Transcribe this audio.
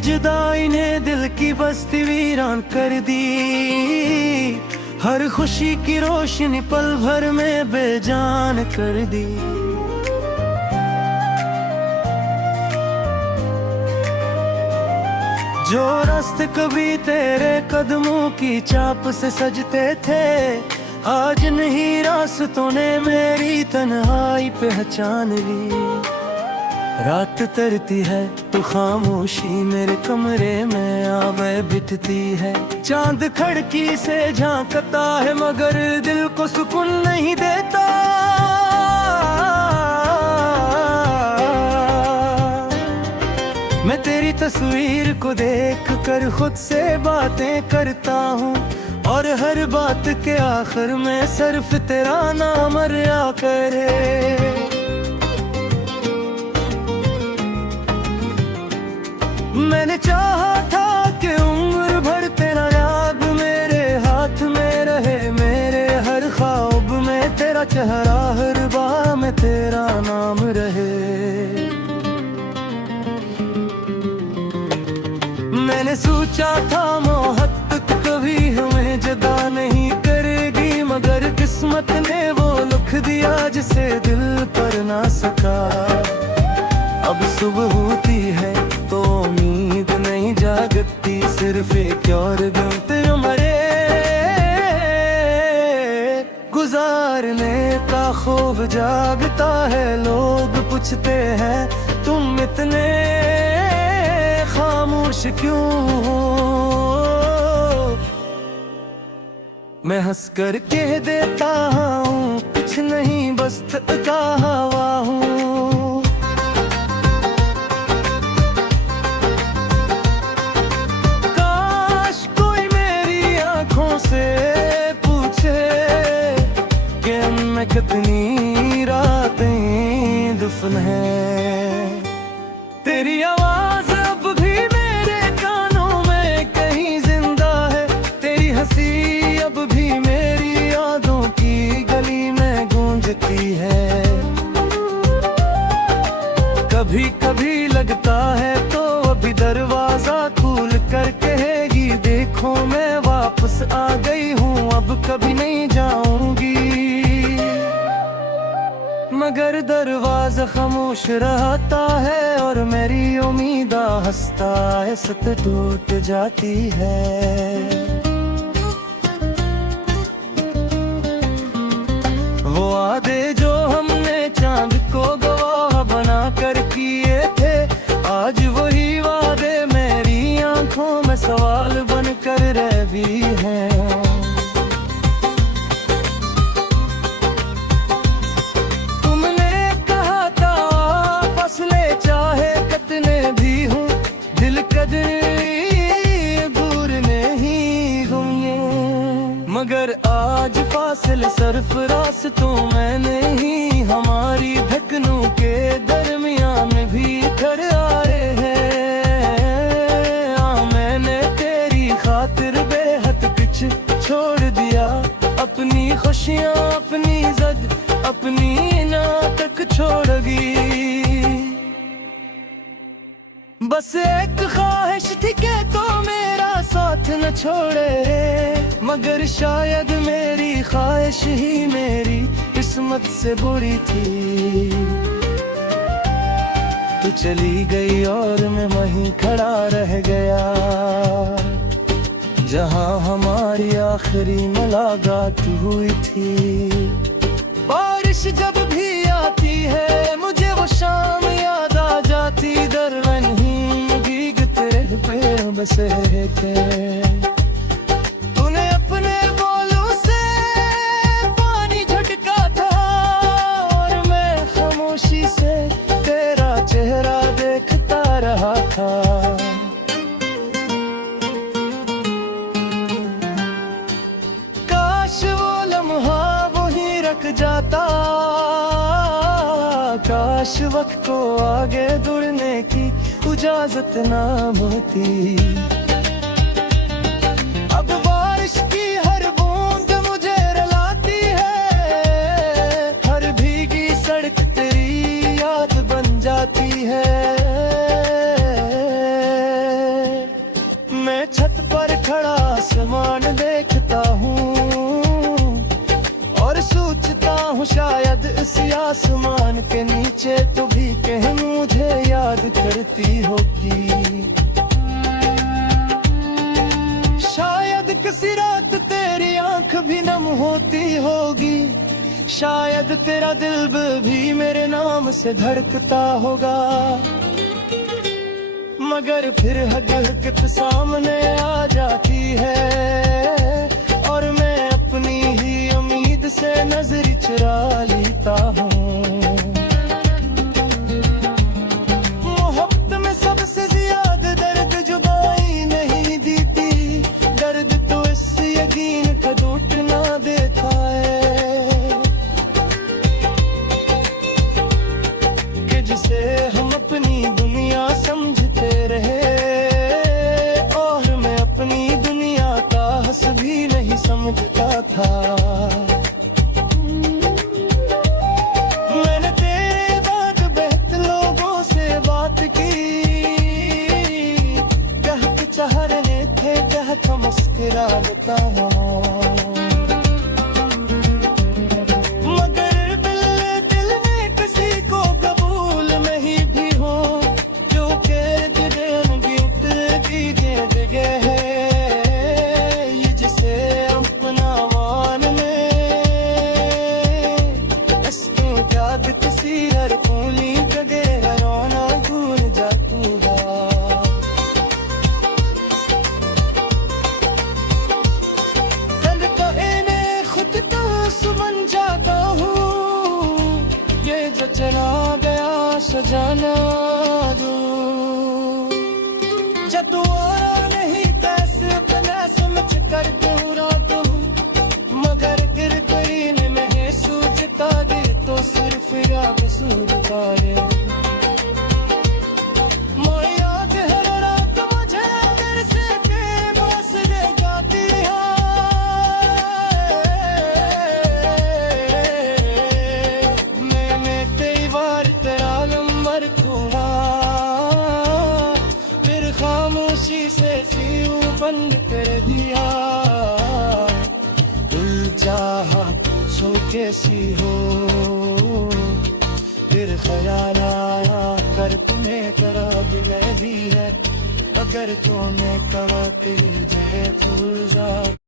जुदाई ने दिल की बस्ती वीरान कर दी। हर खुशी की रोशनी पल भर में बेजान कर दी। जो रास्ते कभी तेरे कदमों की चाप से सजते थे, आज नहीं रास्तों ने मेरी तन्हाई पहचान ली। रात तरती है तो खामोशी मेरे कमरे में आवे बिठती है। चांद खिड़की से झांकता है मगर दिल को सुकून नहीं देता। मैं तेरी तस्वीर को देख कर खुद से बातें करता हूँ, और हर बात के आखिर में सिर्फ तेरा नाम रिया करे। मैंने चाहा था कि उम्र भर तेरा याद मेरे हाथ में रहे। मेरे हर ख्वाब में तेरा चेहरा, हर बार में तेरा नाम रहे। मैंने सोचा था मोहब्बत कभी हमें जुदा नहीं करेगी, मगर किस्मत ने वो लिख दिया जिसे दिल पर ना सका। अब सुबह होती है तो उम्मीद नहीं जागती, सिर्फ एक और दिन तेरे मरे गुजारने का खौफ जागता है। लोग पूछते हैं तुम इतने खामोश क्यों हो। मैं हंस कर कह देता हूँ कुछ नहीं, बस थका हवा हूँ। कितनी रातें दफन है, तेरी आवाज अब भी मेरे कानों में कहीं जिंदा है। तेरी हंसी अब भी मेरी यादों की गली में गूंजती है। कभी कभी लगता है तो अभी दरवाजा खोल कर कहेगी देखो मैं वापस आ गई हूँ, अब कभी नहीं जाऊंगी। मगर दरवाजा खामोश रहता है और मेरी उम्मीद हंसता है सत टूट जाती है। वो वादे जो हमने चांद को गवाह बना कर किए थे, आज वही वादे मेरी आंखों में सवाल बन कर रह भी हैं। मगर आज फासिल सरफराज तो मैं नहीं, हमारी धड़कनों के दरमियान भी घर आए हैं। मैंने तेरी खातिर बेहद कुछ छोड़ दिया, अपनी खुशियाँ अपनी जद अपनी नाटक छोड़गी। बस एक ख्वाहिश थी कि तो मेरा साथ न छोड़े, मगर शायद मेरी ख्वाहिश ही मेरी किस्मत से बुरी थी। तू चली गई और मैं वहीं खड़ा रह गया, जहां हमारी आखिरी मुलाकात हुई थी। बारिश जब भी आती है मुझे वो शाम याद आ जाती, दरवन ही भीगते पे बसे थे। तूने अपने बोलों से पानी झटका था और मैं खामोशी से तेरा चेहरा देखता रहा था। काश वो लम्हा वहीं रख जाता, काश वक्त को आगे दौड़ने की इजाजत ना होती। अब बारिश की हर बूंद मुझे रुलाती है, हर भीगी सड़क तेरी याद बन जाती है। आसमान देखता हूँ और सोचता हूँ शायद इस आसमान के नीचे तू भी कहीं मुझे याद करती होगी। शायद किसी रात तेरी आंख भी नम होती होगी, शायद तेरा दिल भी मेरे नाम से धड़कता होगा। मगर फिर हकीकत सामने आ जाती है और मैं अपनी ही उम्मीद से नजर चुरा लेता हूँ। मोहब्बत में सबसे ज्यादा दर्द जुदाई नहीं देती, दर्द तो इस यकीन का टूटना देता है कि जिसे हम अपनी दुनिया समझते रहे और मैं अपनी दुनिया का हंस भी नहीं समझता था। मैंने तेरे बाद बहुत लोगों से बात की, कहते चाहने थे कहता मुस्कुरा देता हूँ। चला गया सजाना दो जब तू आ नहीं कैसे बना समझ कर पूरा तुम, मगर गिर गई ने मैं सोचता दे तो सिर्फ याद सूरता है। याद हर रात मुझे मेरे से बेबस रह जाती है। मैंने कई बार तेरा नंबर खोला, फिर खामोशी से सीऊ बंद कर दिया। दिल चाहा सो कैसी हो, फिर ख्याल आया कर तुम्हें करा भी मैं भी है, अगर तूने कहा तेरी जगह भूल जा।